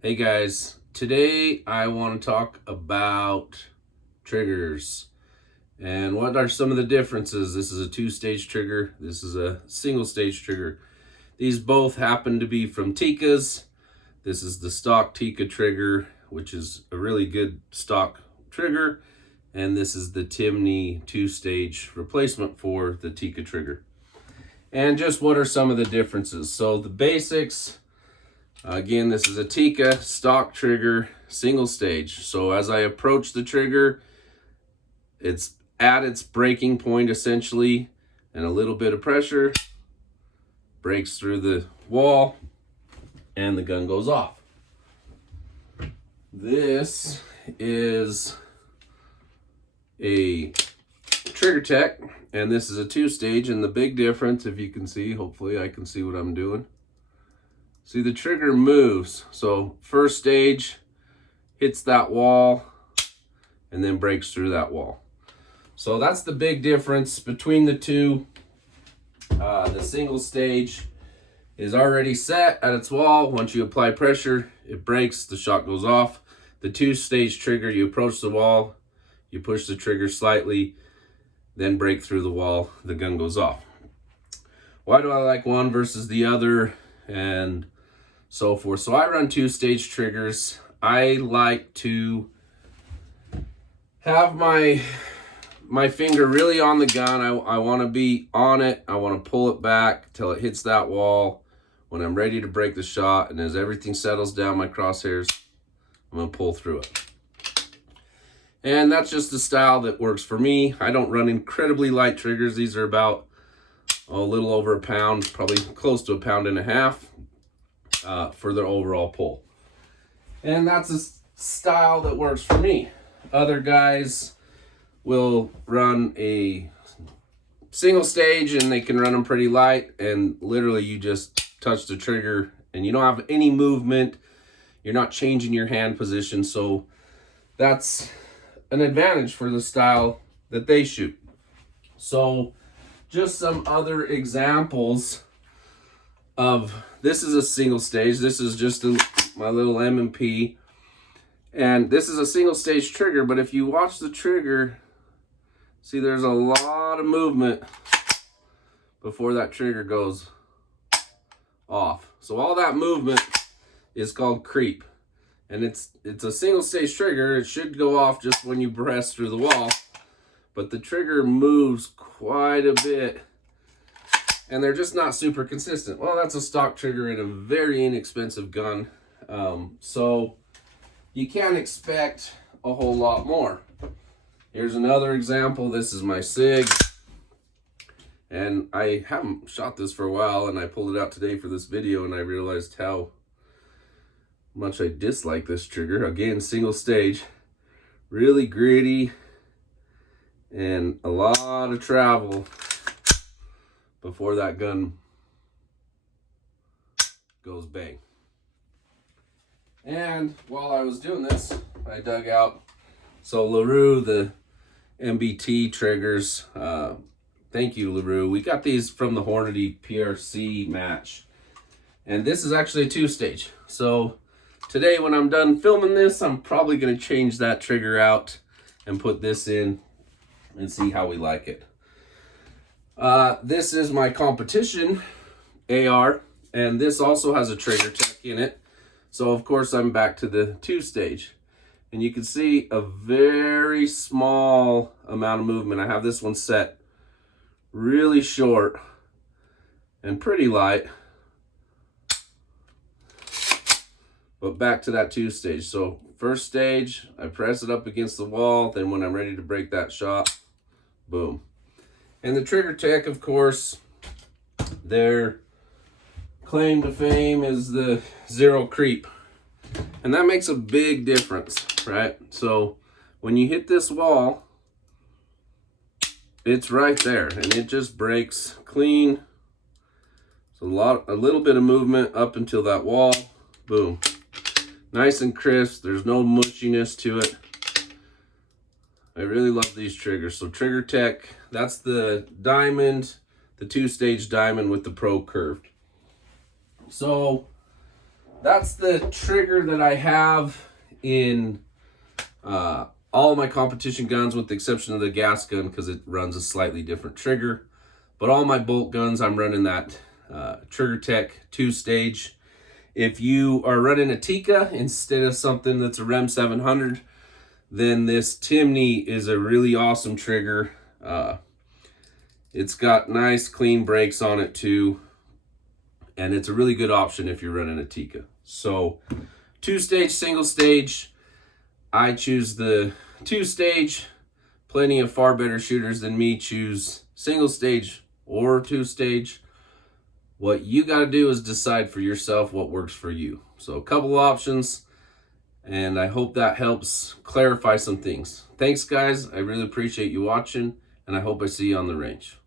Hey guys, today I want to talk about triggers and what are some of the differences. This is a two-stage trigger, this is a single-stage trigger. These both happen to be from Tikkas. This is the stock Tikka trigger, which is a really good stock trigger, and this is the Timney two-stage replacement for the Tikka trigger. And just what are some of the differences? So the basics. Again, this is a Tikka stock trigger, single stage. So as I approach the trigger, it's at its breaking point essentially, and a little bit of pressure breaks through the wall and the gun goes off. This is a Trigger Tech, and this is a two-stage, and the big difference, if you can see, hopefully I can see what I'm doing. See, the trigger moves. So first stage hits that wall and then breaks through that wall. So that's the big difference between the two. The single stage is already set at its wall. Once you apply pressure, it breaks, the shot goes off. The two-stage trigger, you approach the wall, you push the trigger slightly, then break through the wall, the gun goes off. Why do I like one versus the other? And so forth. So I run two-stage triggers. I like to have my finger really on the gun. I want to be on it. I want to pull it back till it hits that wall. When I'm ready to break the shot, and as everything settles down my crosshairs, I'm going to pull through it. And that's just the style that works for me. I don't run incredibly light triggers. These are about a little over a pound, probably close to 1.5 pounds. For their overall pull. And that's a style that works for me. Other guys will run a single stage and they can run them pretty light, and literally you just touch the trigger and you don't have any movement. You're not changing your hand position. So that's an advantage for the style that they shoot. So just some other examples of, this is a single stage. This is just my little M&P. And this is a single stage trigger, but if you watch the trigger, see there's a lot of movement before that trigger goes off. So all that movement is called creep. And it's a single stage trigger. It should go off just when you press through the wall, but the trigger moves quite a bit. And they're just not super consistent. Well, that's a stock trigger in a very inexpensive gun. So you can't expect a whole lot more. Here's another example. This is my SIG. And I haven't shot this for a while, and I pulled it out today for this video, and I realized how much I dislike this trigger. Again, single stage. Really gritty. And a lot of travel before that gun goes bang. And while I was doing this, I dug out, so LaRue, the MBT triggers. Thank you, LaRue. We got these from the Hornady PRC match. And this is actually a two-stage. So today when I'm done filming this, I'm probably going to change that trigger out and put this in and see how we like it. This is my competition AR, and this also has a Trigger Tech in it. So of course I'm back to the two-stage, and you can see a very small amount of movement. I have this one set really short and pretty light, but back to that two-stage. So first stage, I press it up against the wall, then when I'm ready to break that shot, boom. And the Trigger Tech, of course, their claim to fame is the zero creep. And that makes a big difference, right? So when you hit this wall, it's right there, and it just breaks clean. It's a little bit of movement up until that wall, boom. Nice and crisp, there's no mushiness to it. I really love these triggers. So Trigger Tech, that's the diamond, the two-stage diamond with the Pro curved. So that's the trigger that I have in all of my competition guns, with the exception of the gas gun because it runs a slightly different trigger. But all my bolt guns, I'm running that Trigger Tech 2-stage. If you are running a Tikka instead of something that's a REM 700, then this Timney is a really awesome trigger. It's got nice clean brakes on it too, and it's a really good option if you're running a Tikka. So 2-stage, single stage, I choose the 2-stage. Plenty of far better shooters than me choose single stage or 2-stage. What you got to do is decide for yourself what works for you. So a couple options, and I hope that helps clarify some things. Thanks, guys. I really appreciate you watching, and I hope I see you on the range.